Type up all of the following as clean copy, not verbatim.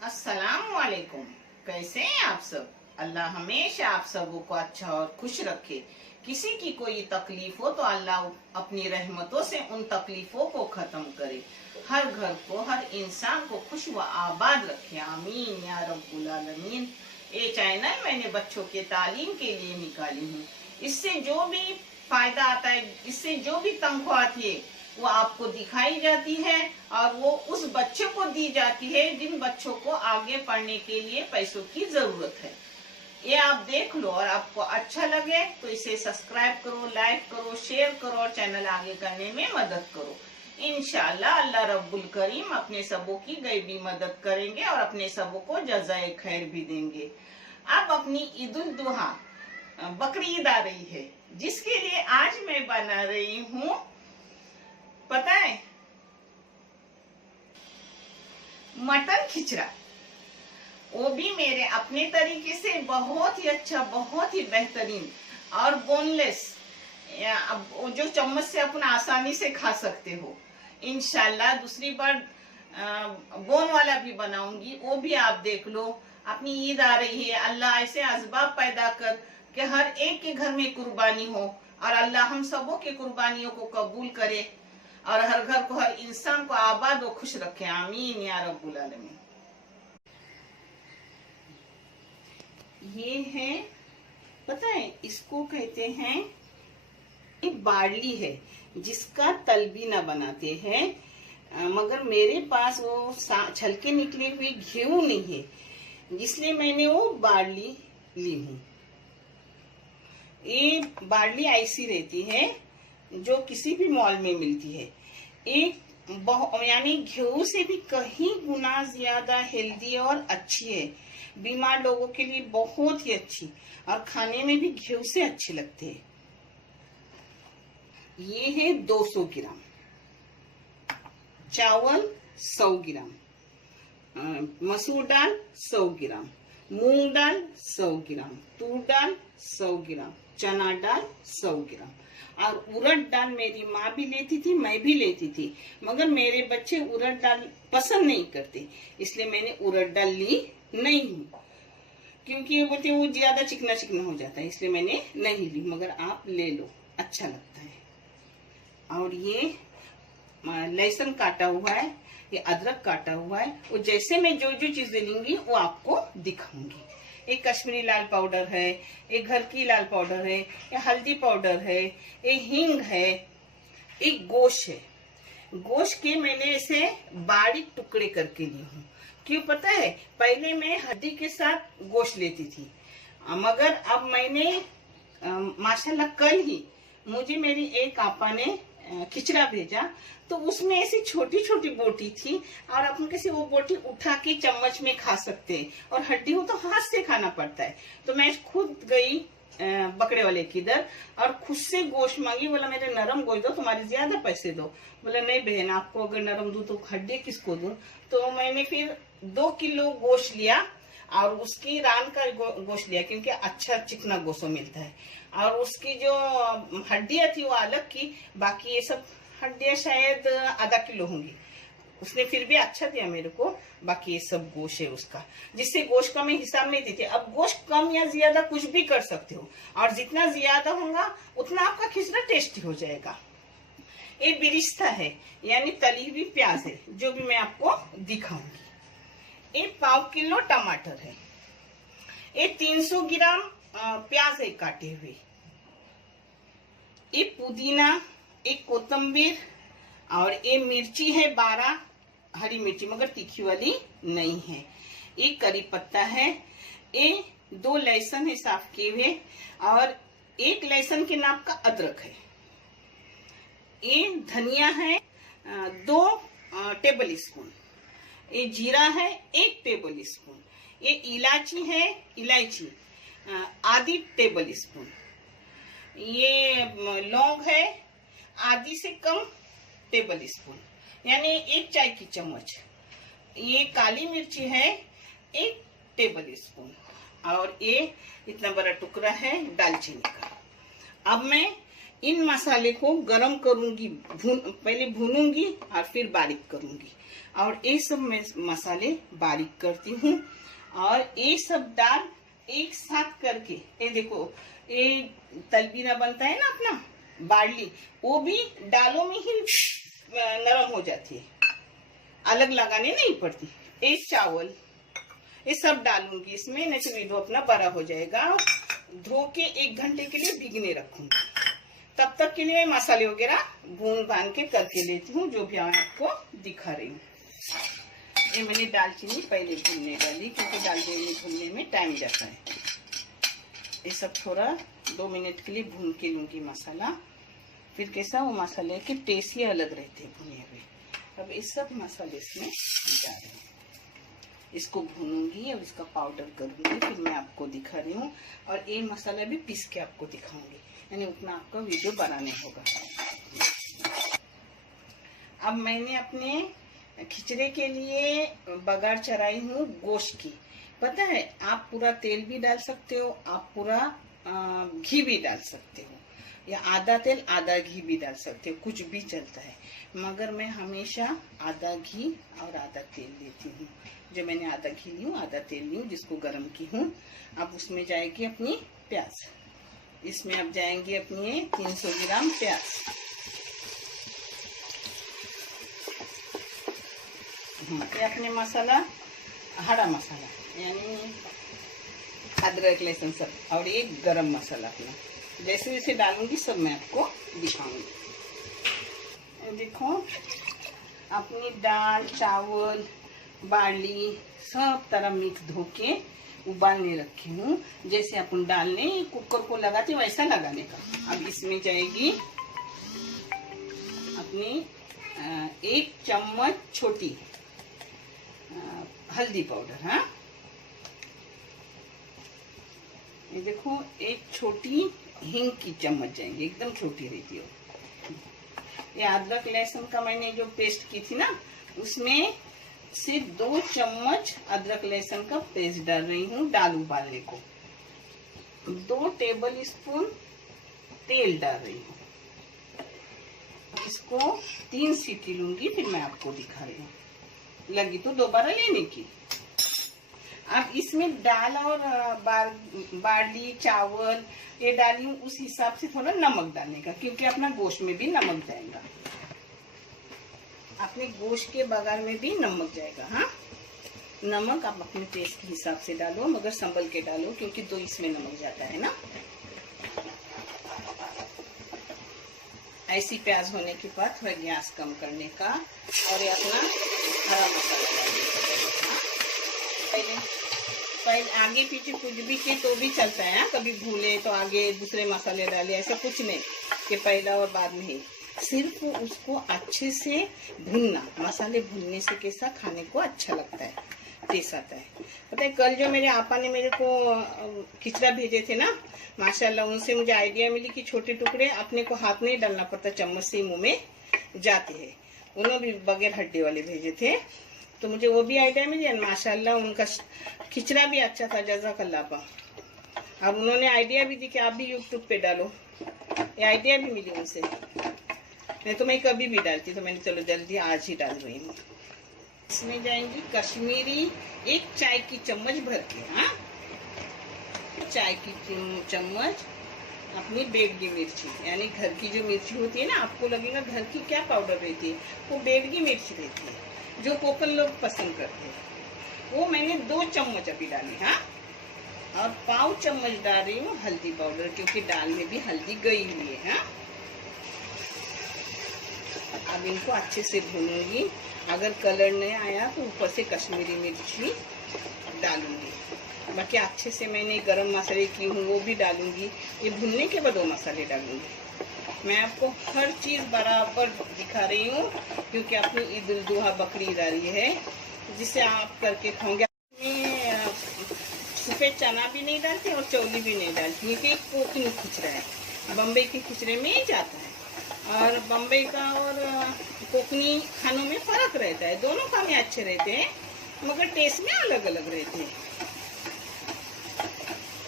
अस्सलाम वालेकुम। कैसे हैं आप सब? अल्लाह हमेशा आप सबों को अच्छा और खुश रखे। किसी की कोई तकलीफ हो तो अल्लाह अपनी रहमतों से उन तकलीफों को खत्म करे। हर घर को, हर इंसान को खुश व आबाद रखे। आमीन या रब्बुल आलमीन। ये चैनल मैंने बच्चों के तालीम के लिए निकाली हूँ। इससे जो भी फायदा आता है, इससे जो भी तनख्वाह आती है वो आपको दिखाई जाती है और वो उस बच्चे को दी जाती है जिन बच्चों को आगे पढ़ने के लिए पैसों की जरूरत है। ये आप देख लो और आपको अच्छा लगे तो इसे सब्सक्राइब करो, लाइक करो, शेयर करो और चैनल आगे करने में मदद करो। इंशाअल्लाह अल्लाह रब्बुल करीम अपने सबों की गैबी मदद करेंगे और अपने सबों को जज़ाए खैर भी देंगे। अब अपनी ईद उल दुहा बकरी ईद आ रही है, जिसके लिए आज मैं बना रही हूँ, पता है, मटन खिचड़ा। वो भी मेरे अपने तरीके से बहुत ही अच्छा, बहुत ही बेहतरीन और बोनलेस, जो चम्मच से अपन आसानी से खा सकते हो। इंशाल्लाह दूसरी बार बोन वाला भी बनाऊंगी, वो भी आप देख लो। अपनी ईद आ रही है, अल्लाह ऐसे असबाब पैदा कर कि हर एक के घर में कुर्बानी हो और अल्लाह हम सबों के कुर्बानियों को कबूल करे और हर घर को, हर इंसान को आबाद और खुश रखे। आमीन या रब्बुल आलमीन। ये है, पता है, इसको कहते हैं, एक बार्ली है जिसका तलबीना बनाते हैं, मगर मेरे पास वो छलके निकले हुए घी नहीं है, इसलिए मैंने वो बार्ली ली हूँ। ये बार्ली ऐसी रहती है जो किसी भी मॉल में मिलती है। एक यानी घी से भी कहीं गुना ज्यादा हेल्दी और अच्छी है। बीमार लोगों के लिए बहुत ही अच्छी और खाने में भी घी से अच्छे लगते हैं। ये है 200 ग्राम चावल, 100 ग्राम मसूर दाल, 100 ग्राम मूंग दाल, 100 ग्राम तूर दाल, 100 ग्राम चना दाल, 100 ग्राम और उड़द दाल मेरी माँ भी लेती थी, मैं भी लेती थी, मगर मेरे बच्चे उड़द दाल पसंद नहीं करते, इसलिए मैंने उड़द दाल ली नहीं हूँ, क्योंकि बोलते वो ज्यादा चिकना चिकना हो जाता है, इसलिए मैंने नहीं ली। मगर आप ले लो, अच्छा लगता है। और ये लहसुन काटा हुआ है, ये अदरक काटा हुआ है। वो जैसे मैं जो जो चीजें लूंगी वो आपको दिखाऊंगी। एक कश्मीरी लाल पाउडर है, एक घर की लाल पाउडर है, एक हल्दी पाउडर है, एक हींग है, एक गोश्त है। गोश्त के मैंने इसे बारीक टुकड़े करके ली हूँ। क्यों पता है, पहले मैं हड्डी के साथ गोश्त लेती थी, मगर अब मैंने माशाल्लाह कल ही मुझे मेरी एक आपा ने खिचड़ा भेजा, तो उसमें ऐसी छोटी छोटी बोटी थी और अपन कैसे वो बोटी उठा के चम्मच में खा सकते हैं, और हड्डी हो तो हाथ से खाना पड़ता है। तो मैं खुद गई बकरे वाले की इधर और खुद से गोश्त मांगी, बोला मेरे नरम गोश्त दो, तुम्हारे ज्यादा पैसे दो। बोला नहीं बहन, आपको अगर नरम दूं तो हड्डी किसको दूं। तो मैंने फिर 2 किलो गोश्त लिया और उसकी रान का गोश्त लिया, क्योंकि अच्छा चिकना गोश्त मिलता है, और उसकी जो हड्डियां थी वो अलग की, बाकी ये सब हड्डियां शायद आधा किलो होंगी। उसने फिर भी अच्छा दिया मेरे को, बाकी ये सब गोश्त है उसका, जिससे गोश्त का मैं हिसाब नहीं देती। अब गोश्त कम या ज्यादा कुछ भी कर सकते हो, और जितना ज्यादा होगा उतना आपका खिचड़ा टेस्टी हो जाएगा। ये बिरिस्ता है, यानी तली हुई प्याज है, जो भी मैं आपको दिखाऊंगी। ये 1/4 किलो टमाटर है, ये 300 ग्राम प्याज है काटे हुए, ये पुदीना, एक कोतंबीर, और ये मिर्ची है 12 हरी मिर्ची, मगर तीखी वाली नहीं है। ये करी पत्ता है, ये 2 लहसुन है साफ किए हुए, और 1 लहसुन के नाप का अदरक है। ये धनिया है 2 टेबल स्पून, ये जीरा है 1 टेबल स्पून, ये इलायची है, इलायची आधी टेबल स्पून, ये लौंग है आधी से कम टेबल स्पून, यानी 1 चाय की चम्मच, ये काली मिर्ची है 1 टेबल स्पून, और ये इतना बड़ा टुकड़ा है दालचीनी का। अब मैं इन मसाले को गरम करूंगी, पहले भूनूंगी और फिर बारीक करूंगी। और ये सब मैं मसाले बारीक करती हूँ और ये सब दाल एक साथ करके, ये देखो ये तलबीना बनता है ना अपना बार्ली, वो भी दालों में ही नरम हो जाती है, अलग लगाने नहीं पड़ती। एक चावल ये सब डालूंगी इसमें, नहीं तो वीडियो अपना बड़ा हो जाएगा। धो के 1 घंटे के लिए भिगने रखूंगी। तब तक के लिए मैं मसाले वगैरह भून भान के करके लेती हूँ, जो भी मैं आपको दिखा रही हूँ। ये मैंने दालचीनी पहले भूनने डाली क्योंकि दालचीनी भूनने में टाइम जाता है। ये सब थोड़ा 2 मिनट के लिए भून के लूंगी मसाला, फिर कैसा वो मसाले के टेस्ट ही अलग रहते हैं भुने हुए। अब ये सब मसाले इसमें डाल रहे हैं, इसको भूनूंगी और इसका पाउडर करूंगी, फिर मैं आपको दिखा रही हूँ। और ये मसाला भी पीस के आपको दिखाऊंगी, यानी उतना आपका वीडियो बनाने होगा। अब मैंने अपने खिचड़े के लिए बघार चढ़ाई हूँ गोश्त की। पता है आप पूरा तेल भी डाल सकते हो, आप पूरा घी भी डाल सकते हो, या आधा तेल आधा घी भी डाल सकते हो, कुछ भी चलता है। मगर मैं हमेशा आधा घी और आधा तेल लेती हूँ। जो मैंने आधा घी ली हूँ आधा तेल ली हूँ, जिसको गरम की हूँ। अब उसमें जाएगी अपनी प्याज, इसमें अब जाएंगे अपनी 300 ग्राम प्याज। ये अपने मसाला हरा मसाला यानी अदरक लहसुन सब, और ये गरम मसाला अपना, जैसे जैसे डालूंगी सब मैं आपको दिखाऊंगी। देखो अपनी दाल चावल बार्ली सब तरह मिक्स धो के उबालने रखी हूँ। जैसे अपन डालने कुकर को लगाते वैसा लगाने का। अब इसमें जाएगी अपनी 1 चम्मच छोटी हल्दी पाउडर। हाँ ये देखो 1 छोटी हींग की चम्मच जाएंगे, एकदम छोटी रहती है। ये अदरक लहसुन का मैंने जो पेस्ट की थी ना, उसमें से 2 चम्मच अदरक लहसुन का पेस्ट डाल रही हूँ दाल उबालने को। 2 टेबल स्पून तेल डाल रही हूँ। इसको 3 सीटी लूंगी, फिर मैं आपको दिखा रही हूँ। लगी तो दोबारा लेने की। अब इसमें दाल और बार्ली चावल ये डाली हूँ, उस हिसाब से थोड़ा नमक डालने का, क्योंकि अपना गोश्त में भी नमक जाएगा, अपने गोश्त के बघार में भी नमक जाएगा। हाँ नमक आप अपने टेस्ट के हिसाब से डालो, मगर संभल के डालो क्योंकि तो इसमें नमक जाता है ना। ऐसी प्याज होने के बाद थोड़ा गैस कम करने का, और ये अपना हरा मसाला पहले आगे पीछे कुछ भी किए तो भी चलता है। कभी भूले तो आगे दूसरे मसाले डाले, ऐसा कुछ नहीं कि पहला और बाद में ही। सिर्फ उसको अच्छे से भूनना, मसाले भूनने से कैसा खाने को अच्छा लगता है, टेस्ट आता है। पता है कल जो मेरे आपा ने मेरे को खिचड़ा भेजे थे ना, माशाल्लाह उनसे मुझे आइडिया मिली कि छोटे टुकड़े अपने को हाथ नहीं डालना पड़ता, चम्मच से मुंह में जाते हैं। उन्होंने भी बगैर हड्डी वाले भेजे थे, तो मुझे वो भी आइडिया मिली। माशाल्लाह उनका खिचड़ा भी अच्छा था, जज़ाकल्लाह पा। अब उन्होंने आइडिया भी दी कि आप भी यूट्यूब पे डालो, ये आइडिया भी मिली उनसे। नहीं तो मैं कभी भी डालती, तो मैंने चलो जल्दी आज ही डाल रही हूँ। इसमें जाएंगी कश्मीरी 1 चाय की चम्मच भर के। हाँ चाय की चम्मच अपनी बेडगी मिर्ची, यानी घर की जो मिर्ची होती है ना, आपको लगेगा घर की क्या पाउडर रहती है, वो बेडगी मिर्ची रहती है, जो कोकन लोग पसंद करते हैं। वो मैंने 2 चम्मच अभी डाली। हाँ और पाव चम्मच डाल रही हूँ हल्दी पाउडर, क्योंकि दाल में भी हल्दी गई हुई है। हाँ अब इनको अच्छे से भूनूंगी। अगर कलर नहीं आया तो ऊपर से कश्मीरी मिर्ची डालूंगी। बाकी अच्छे से मैंने गरम मसाले की हूँ वो भी डालूंगी। ये भुनने के बाद 2 मसाले डालूंगी। मैं आपको हर चीज़ बराबर दिखा रही हूँ, क्योंकि अपनी ईद उल जुहा बकरी ईद आ रही है, जिसे आप करके खाओगे। सफ़ेद चना भी नहीं डालती और चौली भी नहीं डालती, क्योंकि कोकनी खिचड़ा है, बम्बई के खिचड़े में ही जाता है। और बम्बई का और कोकनी खानों में फ़र्क रहता है, दोनों खाने अच्छे रहते हैं मगर टेस्ट में अलग अलग रहते हैं।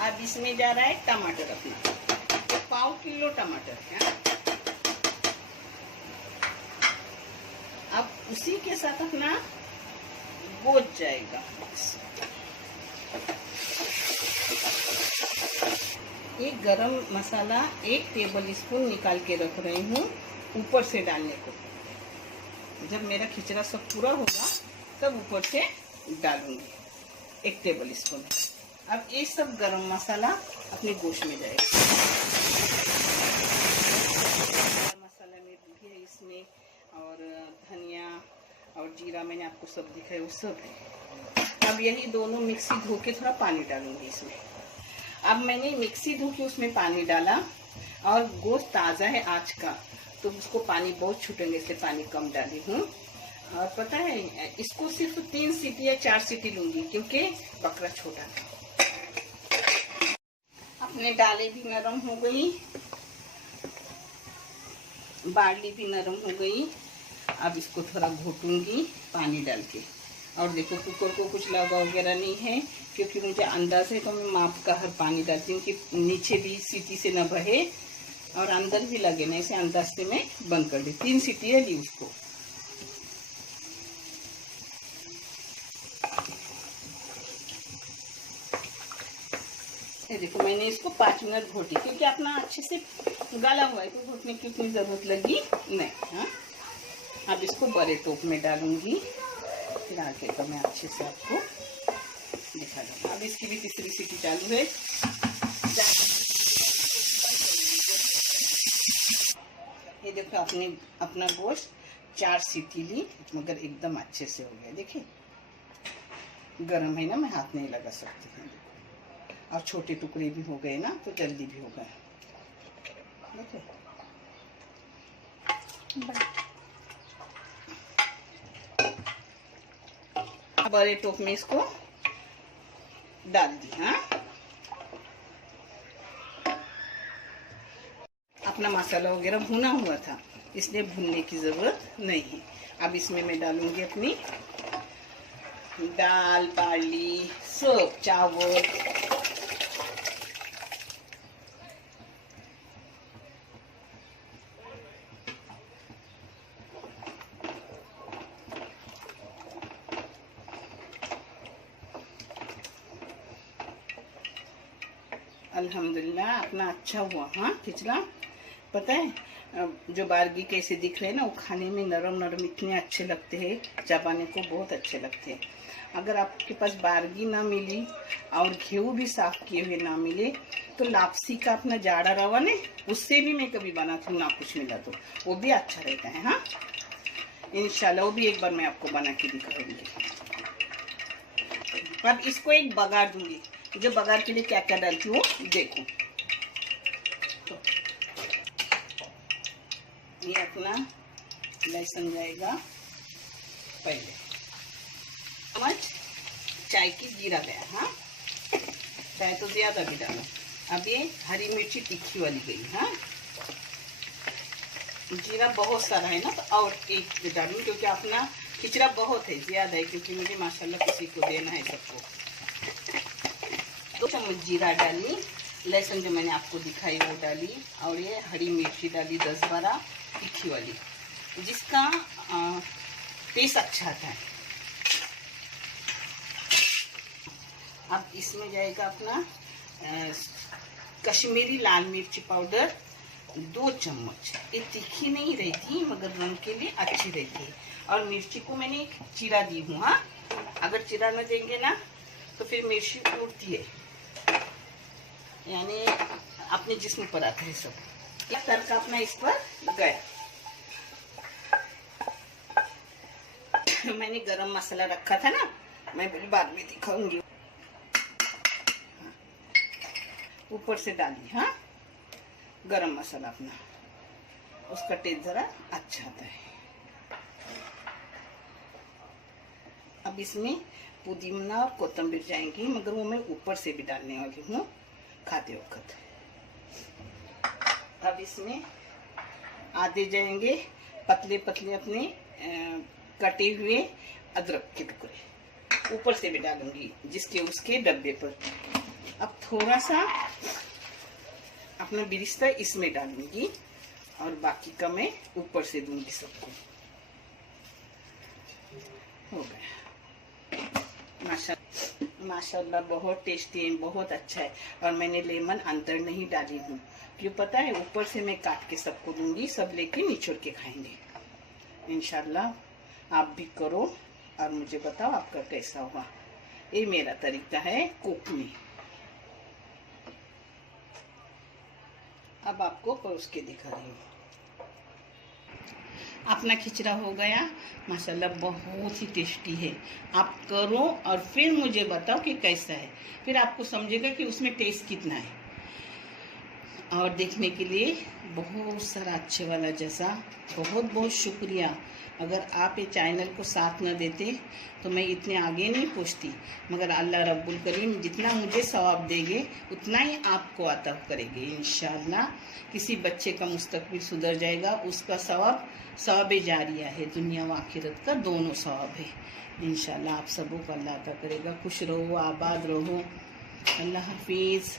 अब इसमें जा रहा है टमाटर अपना, तो पाव किलो टमाटर है। अब उसी के साथ अपना गोश्त जाएगा। एक गरम मसाला 1 टेबल स्पून निकाल के रख रही हूँ ऊपर से डालने को। जब मेरा खिचड़ा सब पूरा होगा तब ऊपर से डालूंगी 1 टेबल स्पून। अब ये सब गरम मसाला अपने गोश्त में जाएगा। मसाला में भी है इसमें, और धनिया और जीरा मैंने आपको सब दिखाया वो सब है। अब यही दोनों मिक्सी धो के थोड़ा पानी डालूंगी इसमें। अब मैंने मिक्सी धो के उसमें पानी डाला, और गोश्त ताज़ा है आज का तो उसको पानी बहुत छूटेंगे, इसलिए पानी कम डाली हूँ। और पता है इसको सिर्फ 3 सीटी या 4 सीटी लूंगी क्योंकि बकरा छोटा है। अपने दालें भी नरम हो गई, बार्ली भी नरम हो गई। अब इसको थोड़ा घोटूंगी पानी डाल के। और देखो कुकर को कुछ लगा वगैरह नहीं है क्योंकि मुझे अंदाज है तो मैं माप का हर पानी डालती हूँ कि नीचे भी सीटी से न बहे और अंदर भी लगे ना, इसे अंदाज से मैं बंद कर दी। 3 सीटी है दी उसको। ये देखो मैंने इसको 5 मिनट घोटी क्योंकि अपना अच्छे से गला हुआ है तो घोटने की उतनी जरूरत लगी नहीं। हाँ, अब इसको बड़े टोप में डालूंगी, फिर आके तो मैं अच्छे से आपको दिखा दूंगा। अब इसकी भी तीसरी सीटी चालू है। ये देखो अपना गोश्त 4 सीटी ली मगर एकदम अच्छे से हो गया। देखिए गरम है ना, मैं हाथ नहीं लगा सकती हूँ। और छोटे टुकड़े भी हो गए ना तो जल्दी भी हो गए। देखिए बड़े टोप में इसको डाल दी। हाँ, अपना मसाला वगैरह भुना हुआ था इसलिए भुनने की जरूरत नहीं है। अब इसमें मैं डालूंगी अपनी दाल, बार्ली, सब चावल। अल्हम्दुलिल्लाह अपना अच्छा हुआ। हाँ, खिचड़ा पता है जो बारगी कैसे दिख रहे हैं ना, वो खाने में नरम नरम इतने अच्छे लगते हैं, चबाने को बहुत अच्छे लगते हैं। अगर आपके पास बारगी ना मिली और घी भी साफ किए हुए ना मिले तो लापसी का अपना जाड़ा रवा ने उससे भी मैं कभी बनाती हूँ, ना कुछ मिला तो वो भी अच्छा रहता है। हाँ, इंशाल्लाह वो भी एक बार मैं आपको बना के दिखाऊंगी। अब इसको एक बघार दूंगी। जो बघार के लिए क्या क्या डालती हूँ देखो। तो ये अपना लहसुन जाएगा पहले, चम्मच चाय की जीरा गया। हाँ, चाय तो ज्यादा भी डालो। अब ये हरी मिर्ची तीखी वाली गई। हाँ, जीरा बहुत सारा है ना तो और एक डालूं क्योंकि अपना खिचड़ा बहुत है, ज्यादा है क्योंकि मुझे माशाल्लाह किसी को देना है सबको। 2 चम्मच जीरा डाली, लहसुन जो मैंने आपको दिखाई वो डाली, और ये हरी मिर्ची डाली 10-12 तीखी वाली, जिसका टेस्ट अच्छा आता है। अब इसमें जाएगा अपना कश्मीरी लाल मिर्ची पाउडर 2 चम्मच। ये तीखी नहीं रहती मगर रंग के लिए अच्छी रहती है। और मिर्ची को मैंने एक चीरा दी हूँ। हाँ, अगर चीरा न देंगे ना तो फिर मिर्ची उड़ती है, यानी अपने जिस्म पर आता है सब। एक तड़का अपना इस पर गया। मैंने गरम मसाला रखा था ना, मैं बाद में दिखाऊंगी। ऊपर से डाली। हाँ, गरम मसाला अपना, उसका टेस्ट जरा अच्छा आता है। अब इसमें पुदीना और कोतंबीर जाएंगी मगर वो मैं ऊपर से भी डालने वाली हूँ खाते वक्त। अब इसमें आधे जाएंगे पतले पतले अपने कटे हुए अदरक के टुकड़े, ऊपर से भी डालूंगी जिसके उसके डब्बे पर। अब थोड़ा सा अपना बिरिस्ता इसमें डालूंगी और बाकी का मैं ऊपर से दूंगी सबको। हो गया। माशाल्लाह बहुत टेस्टी है, बहुत अच्छा है। और मैंने लेमन अंदर नहीं डाली हूँ, क्यों पता है, ऊपर से मैं काट के सबको दूंगी, सब लेके निचोड़ के खाएंगे इंशाल्लाह। आप भी करो और मुझे बताओ आपका कैसा हुआ। ये मेरा तरीका है कुक में। अब आपको परोस के दिखा रही हूँ। अपना खिचड़ा हो गया माशाल्लाह, बहुत ही टेस्टी है। आप करो और फिर मुझे बताओ कि कैसा है, फिर आपको समझेगा कि उसमें टेस्ट कितना है। और देखने के लिए बहुत सारा अच्छे वाला जैसा बहुत बहुत शुक्रिया। अगर आप ये चैनल को साथ न देते तो मैं इतने आगे नहीं पहुँचती, मगर अल्लाह रब्बुल करीम जितना मुझे सवाब देंगे उतना ही आपको अता करेंगे इंशाअल्लाह। किसी बच्चे का मुस्तकबिल सुधर जाएगा, उसका सवाब जारिया है, दुनिया व आखिरत का दोनों सवाब है इंशाअल्लाह। आप सबों को अल्लाह अता करेगा। खुश रहो, आबाद रहो। अल्लाह हाफिज़।